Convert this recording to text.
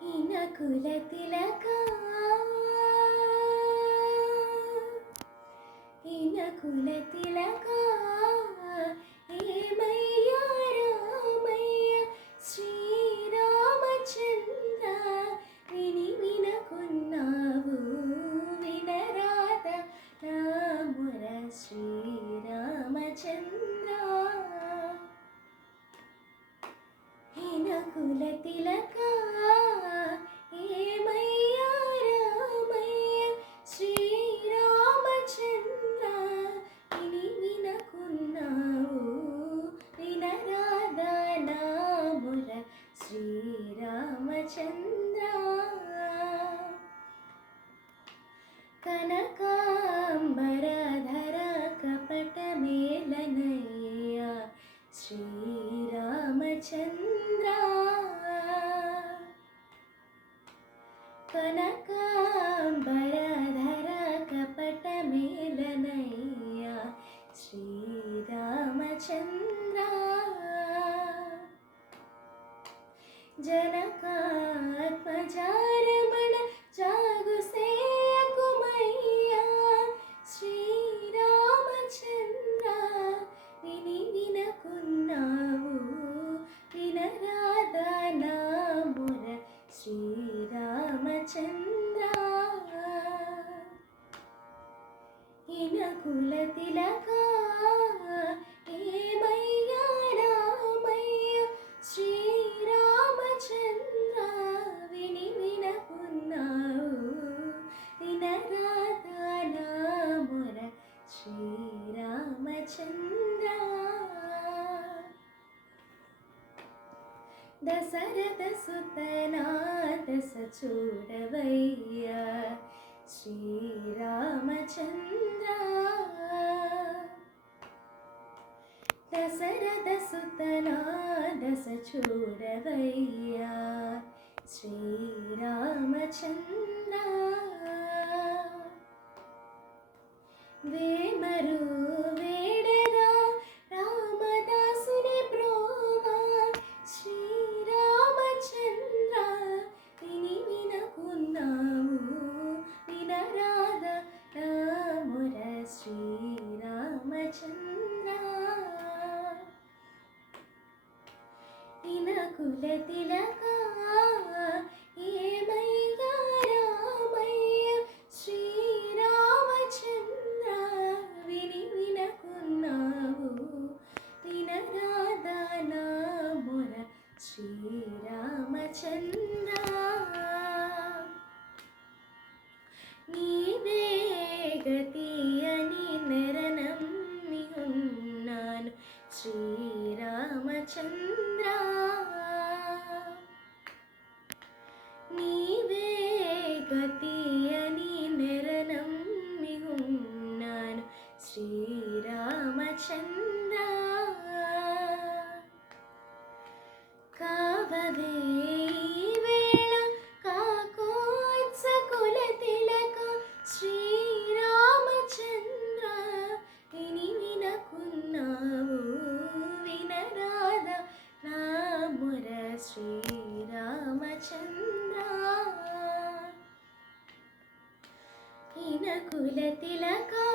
ఇనకుల తిలకా ఇనకుల తిలకా ఏమయ్యా రామయ్య శ్రీరామచంద్ర విని వినకున్నావు వినరాద నా మొర శ్రీరామచంద్ర ఇనకుల తిలకా ఏమయ్యా రామయ్య శ్రీరామచంద్ర విని వినకున్నావు వినరాద నా మొర శ్రీరామచంద్ర కనకాంబరధర కపటమేలనయ్య శ్రీరామచంద్ర కనకాంబరధర కపటమేలనయ్య శ్రీరామచంద్ర జనకాత్మజారమణ జాగు సేయకుమయ్యా శ్రీరామచంద్ర విని వినకున్నావు వినరాద నా మొర శ్రీరామచంద్ర ఇనకుల తిలకా ఏమయ్యా రామయ్య శ్రీరామచంద్ర విని వినకున్నావు వినరాద నా మొర శ్రీరామచంద్ర దశరథ సుతనా దశ చూడవయ్యా శ్రీరామచంద్ర దశరథ సుతనా దశ చూడవయ్యా శ్రీరామచంద్ర వేమరు వేడరా రామదాసుని బ్రోవా శ్రీరామచంద్ర విని వినకున్నావు వినరాద నా మొర శ్రీరామచంద్ర ఇనకుల తిలకా ఏమయ్యా రామయ్య శ్రీరామచంద్ర విని వినకున్నావు వినరాద నా మొర శ్రీరామచంద్ర నీవే గతి అని నెరనమ్మి ఉన్నాను శ్రీరామచంద్ర నీవే గతి అని నెరనమ్మి ఉన్నాను శ్రీరామచంద్ర కావవే ఈ వేళ కాకోత్సకుల తిలక శ్రీరామచంద్ర విని వినకున్నావు వినరాద నా మొర శ్రీరామచంద్ర ఇనకుల తిలకా